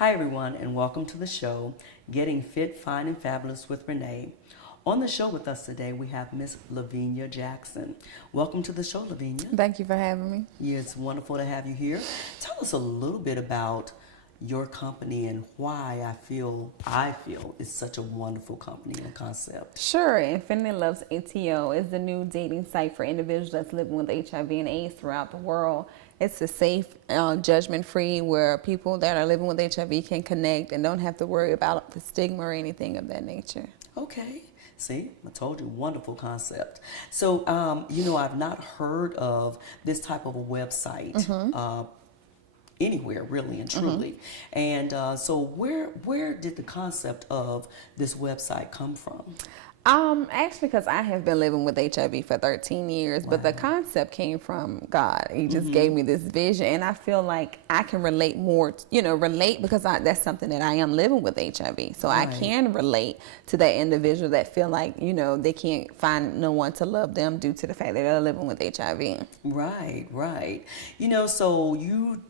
Hi everyone and welcome to the show, Getting Fit, Fine and Fabulous with Renee. On the show with us today we have Miss Luvenia Jackson. Welcome to the show, Luvenia. Thank you for having me. Yeah, it's wonderful to have you here. Tell us a little bit about your company and why I feel it's such a wonderful company and concept. Sure, Infinity Loves ATO is the new dating site for individuals that's living with HIV and AIDS throughout the world. It's a safe, judgment-free where people that are living with HIV can connect and don't have to worry about the stigma or anything of that nature. Okay. See, I told you, wonderful concept. So, I've not heard of this type of a website anywhere, really and truly. And so where did the concept of this website come from? Actually, because I have been living with HIV for 13 years, but the concept came from God. He just gave me this vision, and I feel like I can relate more, because that's something that I am living with HIV. So I can relate to that individual that feel like, they can't find no one to love them due to the fact that they're living with HIV. Right. So you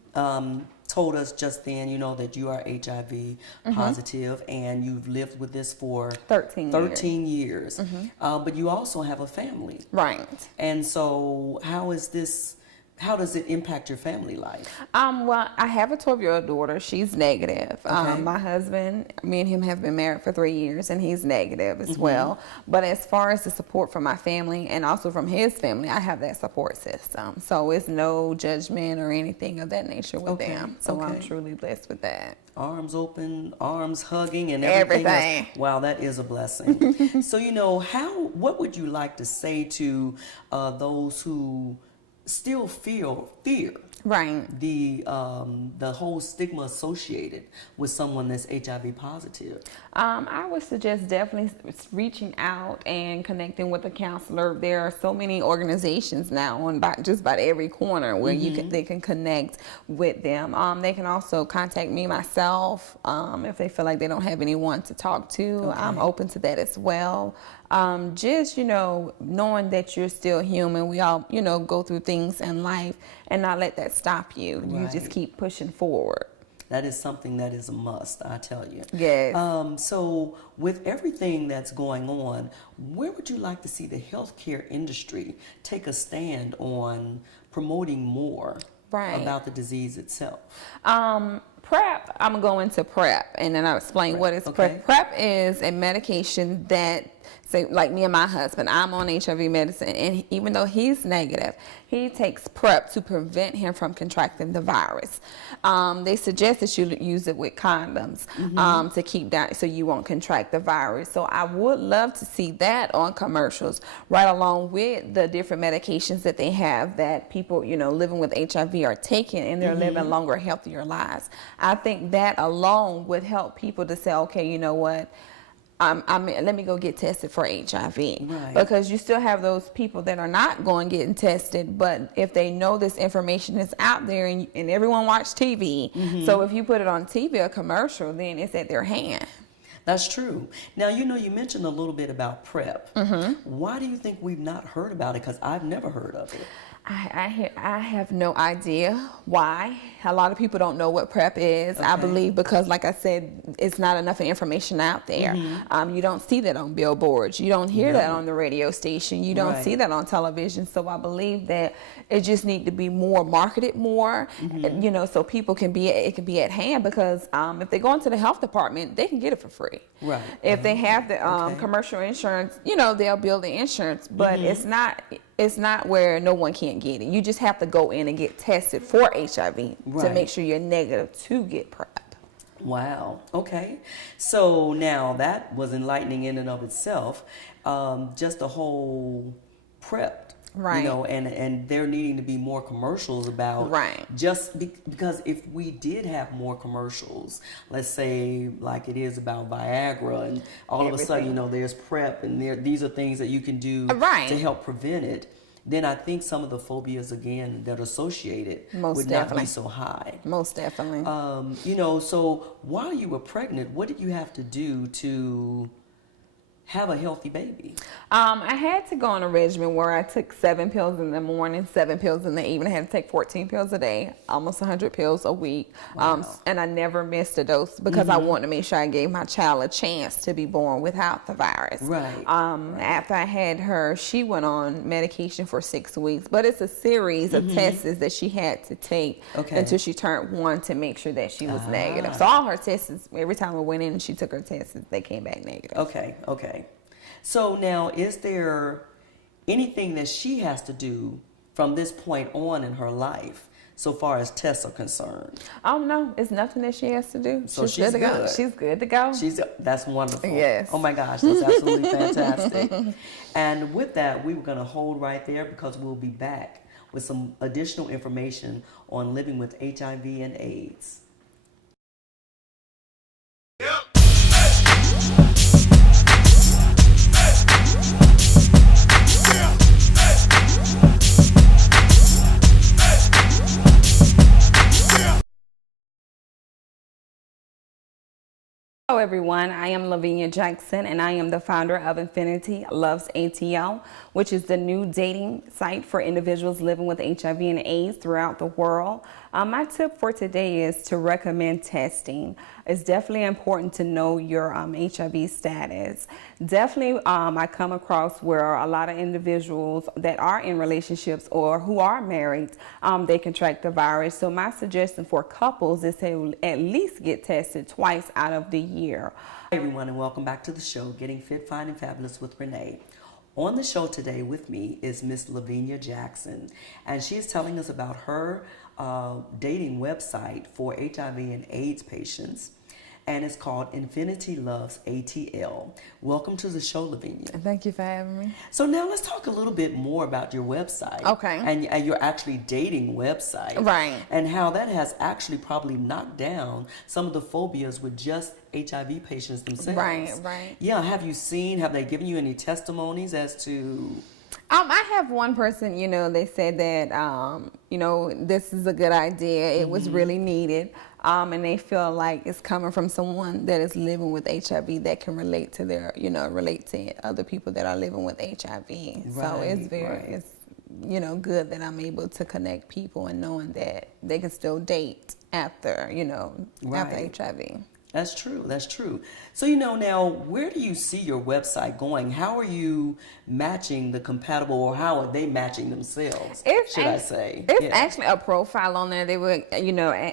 told us just then, that you are HIV positive and you've lived with this for 13 years. But you also have a family. Right. And so how does it impact your family life? Well, I have a 12-year-old daughter. She's negative. Okay. My husband, me and him have been married for 3 years, and he's negative as well. But as far as the support from my family and also from his family, I have that support system. So it's no judgment or anything of that nature with them. So I'm truly blessed with that. Arms open, arms hugging, and everything. Wow, that is a blessing. So, what would you like to say to those who still feel fear, the whole stigma associated with someone that's HIV positive? I would suggest definitely reaching out and connecting with a counselor. There are so many organizations now on just about every corner where they can connect with them. They can also contact me myself if they feel like they don't have anyone to talk to. I'm open to that as well. Just, knowing that you're still human. We all, go through things in life, and not let that stop you. You just keep pushing forward. That is something that is a must, I tell you. Yes. So with everything that's going on, where would you like to see the healthcare industry take a stand on promoting more about the disease itself? PrEP, I'm going to PrEP, and then I'll explain what is PrEP. PrEP is a medication that, say, like me and my husband, I'm on HIV medicine, and even though he's negative, he takes PrEP to prevent him from contracting the virus. They suggest that you use it with condoms to keep down so you won't contract the virus. So I would love to see that on commercials, right along with the different medications that they have that people, living with HIV are taking, and they're living longer, healthier lives. I think that alone would help people to say, okay, you know what? Let me go get tested for HIV. Because you still have those people that are not going getting tested, but if they know this information is out there and everyone watch TV, so if you put it on TV, a commercial, then it's at their hand. That's true. Now, you mentioned a little bit about PrEP. Why do you think we've not heard about it? Because I've never heard of it. I have no idea why. A lot of people don't know what PrEP is. I believe because, like I said, it's not enough information out there. You don't see that on billboards. You don't hear that on the radio station. You don't see that on television. So I believe that it just needs to be more marketed more, so people can it can be at hand, because if they go into the health department, they can get it for free. If they have the commercial insurance, they'll bill the insurance, but it's not where no one can't get it. You just have to go in and get tested for HIV to make sure you're negative to get PrEP. Wow. Okay. So now that was enlightening in and of itself. Just the whole PrEP. And there needing to be more commercials about because if we did have more commercials, let's say like it is about Viagra, and all of a sudden there's PrEP, and these are things that you can do to help prevent it, then I think some of the phobias again that are associated would not be so high. Most definitely. So while you were pregnant, what did you have to do to have a healthy baby? I had to go on a regimen where I took 7 pills in the morning, 7 pills in the evening. I had to take 14 pills a day, almost 100 pills a week. Wow. And I never missed a dose because I wanted to make sure I gave my child a chance to be born without the virus. Right. After I had her, she went on medication for 6 weeks, but it's a series of tests that she had to take until she turned 1 to make sure that she was negative. So all her tests, every time I went in and she took her tests, they came back negative. Okay. So now, is there anything that she has to do from this point on in her life so far as tests are concerned? Oh, no, it's nothing that she has to do. So she's good to go. She's good to go. That's wonderful. Yes. Oh my gosh, that's absolutely fantastic. And with that, we were going to hold right there because we'll be back with some additional information on living with HIV and AIDS. Hello everyone, I am Luvenia Jackson and I am the founder of Infinity Loves ATL, which is the new dating site for individuals living with HIV and AIDS throughout the world. My tip for today is to recommend testing. It's definitely important to know your HIV status. Definitely I come across where a lot of individuals that are in relationships or who are married, they contract the virus. So my suggestion for couples is to at least get tested twice out of the year. Hi everyone, and welcome back to the show, Getting Fit, Fine, and Fabulous with Renee. On the show today with me is Miss Luvenia Jackson, and she is telling us about her dating website for HIV and AIDS patients, and it's called Infinity Loves ATL. Welcome to the show, Luvenia. Thank you for having me. So now let's talk a little bit more about your website. Okay. And your actually dating website. Right. And how that has actually probably knocked down some of the phobias with just HIV patients themselves. Right. Yeah, have they given you any testimonies as to... I have one person, they said that, this is a good idea. It was really needed. And they feel like it's coming from someone that is living with HIV that can relate to relate to other people that are living with HIV. Right, so it's good that I'm able to connect people and knowing that they can still date after HIV. That's true. So, now, where do you see your website going? How are you matching the compatible, or how are they matching themselves, It's actually a profile on there. They would,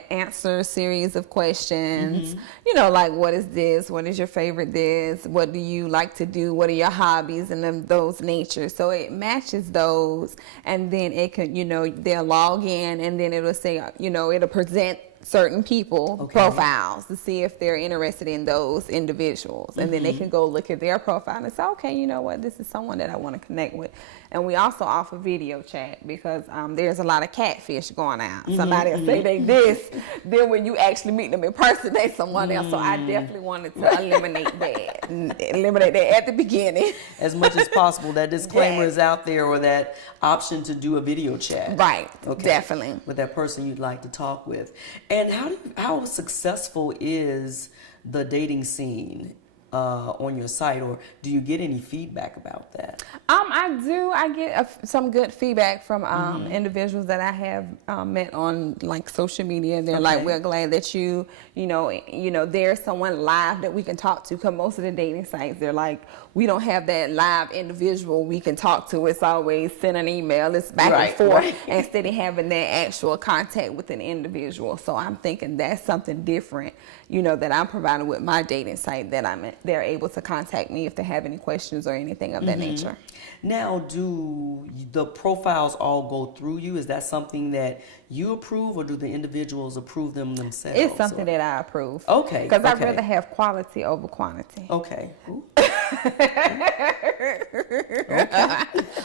answer a series of questions, like what is this? What is your favorite this? What do you like to do? What are your hobbies? And those nature. So it matches those, and then it can, they'll log in, and then it'll say, it'll present certain people profiles to see if they're interested in those individuals, and then they can go look at their profile and say, okay, you know what, this is someone that I want to connect with. And we also offer video chat because there's a lot of catfish going out. Somebody will say they this, then when you actually meet them in person, they someone else. So I definitely wanted to eliminate that at the beginning. As much as possible, that disclaimer is out there, or that option to do a video chat. Right, definitely. With that person you'd like to talk with. And how successful is the dating scene on your site, or do you get any feedback about that? I do. I get some good feedback from individuals that I have met on like social media. They're like, we're glad that you there's someone live that we can talk to. Because most of the dating sites, they're like, we don't have that live individual we can talk to. It's always send an email. It's back and forth instead of having that actual contact with an individual. So I'm thinking that's something different, that I'm providing with my dating site, that they're able to contact me if they have any questions or anything of that nature. Now, do the profiles all go through you? Is that something that you approve, or do the individuals approve them themselves? It's something that I approve. Okay. Because I'd rather have quality over quantity. Okay.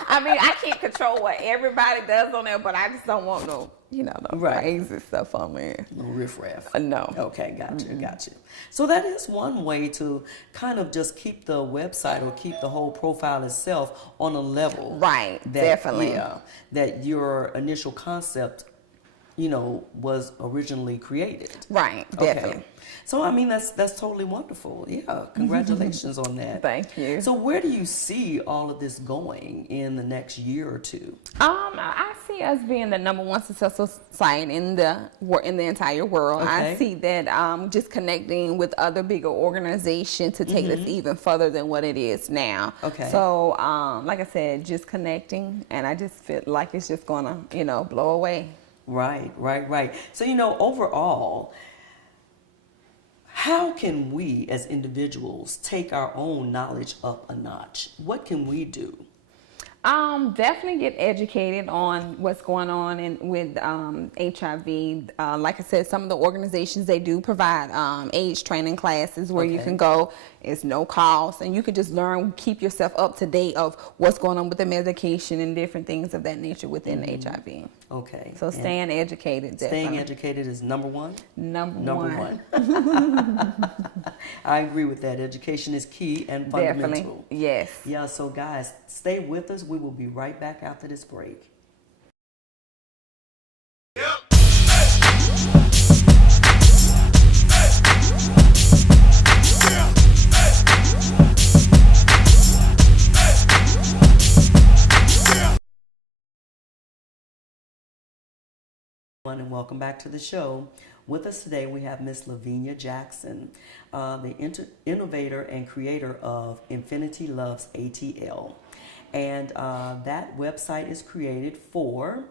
I mean, I can't control what everybody does on there, but I just don't want no crazy stuff on there. No riffraff. No. Okay, gotcha. So that is one way to kind of just keep the website, or keep the whole profile itself on a level. Right, definitely. That your initial concept, was originally created. Right, definitely. Okay. So, I mean, that's totally wonderful. Yeah, congratulations on that. Thank you. So, where do you see all of this going in the next year or two? I see us being the #1 successful site in the entire world. Okay. I see that just connecting with other bigger organizations to take this even further than what it is now. Okay. So, like I said, just connecting, and I just feel like it's just gonna, blow away. Right. So, overall, how can we as individuals take our own knowledge up a notch? What can we do? Definitely get educated on what's going on with HIV. Like I said, some of the organizations, they do provide AIDS training classes where you can go. It's no cost, and you can just learn, keep yourself up to date of what's going on with the medication and different things of that nature within HIV. Okay. So staying educated. Definitely. Staying educated is number one? Number one. I agree with that. Education is key and fundamental. Definitely. Yes. Yeah, so guys, stay with us. We will be right back after this break. And welcome back to the show. With us today, we have Miss Luvenia Jackson, the innovator and creator of Infinity Loves ATL. And that website is created for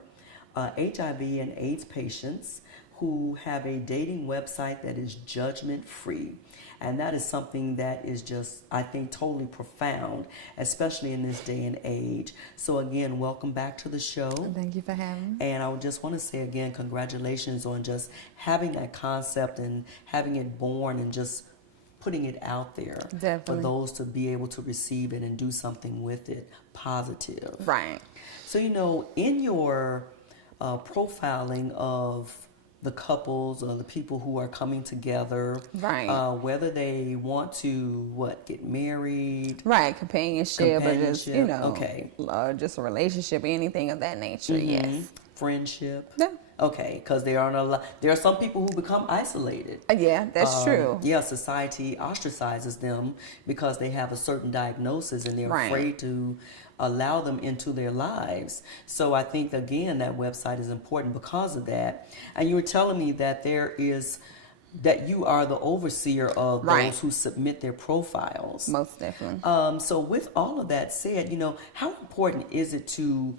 HIV and AIDS patients who have a dating website that is judgment-free. And that is something that is just, I think, totally profound, especially in this day and age. So again, welcome back to the show. Thank you for having me. And I would just want to say again, congratulations on just having that concept and having it born and just putting it out there. Definitely. For those to be able to receive it and do something with it positive. Right. So, in your profiling of the couples or the people who are coming together, right? Whether they want to get married, right? Companionship, or just okay, just a relationship, anything of that nature. Yes. Friendship. Yeah. Okay, because there are some people who become isolated. Yeah, that's true. Yeah, society ostracizes them because they have a certain diagnosis and they're afraid to allow them into their lives. So I think, again, that website is important because of that. And you were telling me that that you are the overseer of those who submit their profiles. Most definitely. So with all of that said, how important is it to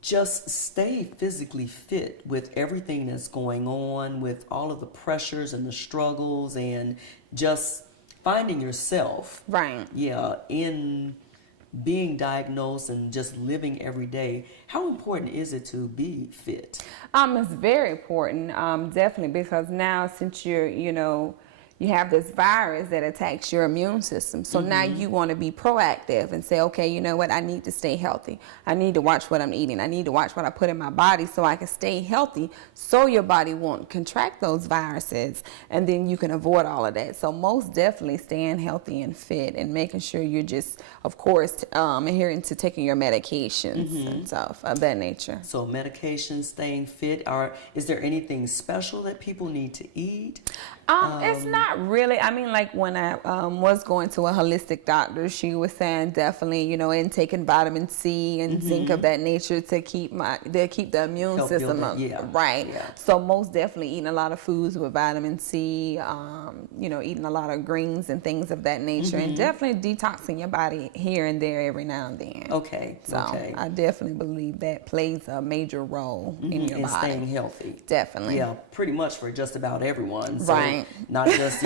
just stay physically fit with everything that's going on, with all of the pressures and the struggles, and just finding yourself, in being diagnosed and just living every day? How important is it to be fit? It's very important, definitely, because now since you have this virus that attacks your immune system. So now you want to be proactive and say, okay, you know what? I need to stay healthy. I need to watch what I'm eating. I need to watch what I put in my body so I can stay healthy, so your body won't contract those viruses, and then you can avoid all of that. So most definitely staying healthy and fit and making sure you're just, of course, adhering to taking your medications and stuff of that nature. So medications, staying fit. Is there anything special that people need to eat? It's not really. I mean, like when I was going to a holistic doctor, she was saying definitely, and taking vitamin C and zinc of that nature to keep the immune system up. Right. Yeah. So most definitely eating a lot of foods with vitamin C, eating a lot of greens and things of that nature, and definitely detoxing your body here and there every now and then. Okay. So I definitely believe that plays a major role in your body. Staying healthy. Definitely. Yeah, pretty much for just about everyone. So right. Not just,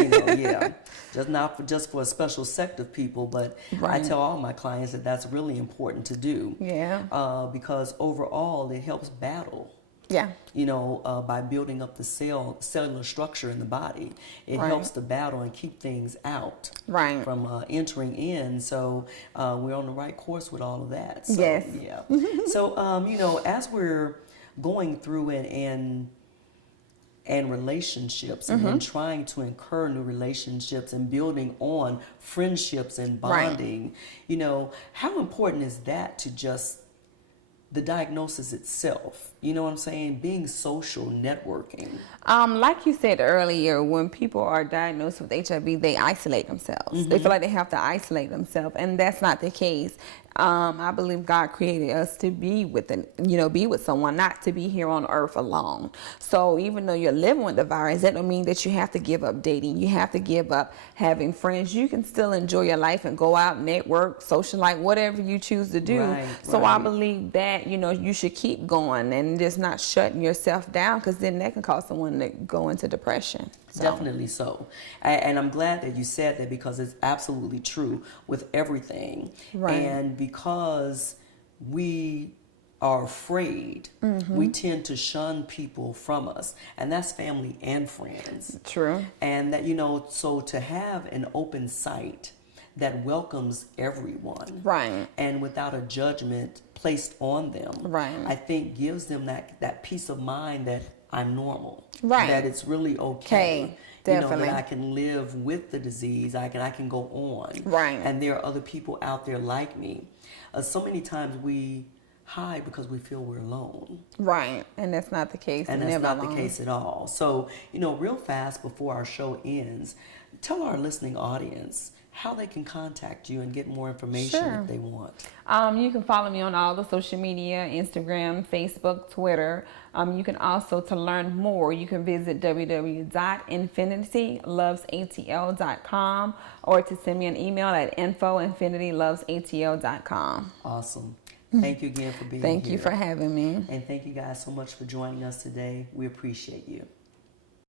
just for a special sect of people, but I tell all my clients that that's really important to do. Yeah. Because overall it helps battle. Yeah. By building up the cellular structure in the body. It helps to battle and keep things out from entering in. So we're on the right course with all of that. So, yes. Yeah. So, as we're going through and relationships and trying to incur new relationships and building on friendships and bonding, how important is that to just the diagnosis itself? You know what I'm saying? Being social, networking. Like you said earlier, when people are diagnosed with HIV, they isolate themselves. Mm-hmm. They feel like they have to isolate themselves, and that's not the case. I believe God created us to be with be with someone, not to be here on earth alone. So even though you're living with the virus, that don't mean that you have to give up dating. You have to give up having friends. You can still enjoy your life and go out, network, socialize, whatever you choose to do. Right, so right. I believe that, you should keep going and just not shutting yourself down, because then that can cause someone to go into depression. So. Definitely so. And I'm glad that you said that, because it's absolutely true with everything. Right. And because we are afraid, mm-hmm. we tend to shun people from us. And that's family and friends. True. And that, so to have an open site that welcomes everyone. Right. And without a judgment placed on them. Right. I think gives them that peace of mind that I'm normal. Right. That it's really okay. Definitely. That I can live with the disease. I can go on. Right. And there are other people out there like me. So many times we hide because we feel we're alone. Right. And that's not the case. And that's not the case at all. So, real fast before our show ends, tell our listening audience how they can contact you and get more information if they want. You can follow me on all the social media, Instagram, Facebook, Twitter. You can also, to learn more, you can visit www.infinitylovesatl.com, or to send me an email at info@infinitylovesatl.com. Awesome. Thank you again for being here. Thank you for having me. And thank you guys so much for joining us today. We appreciate you.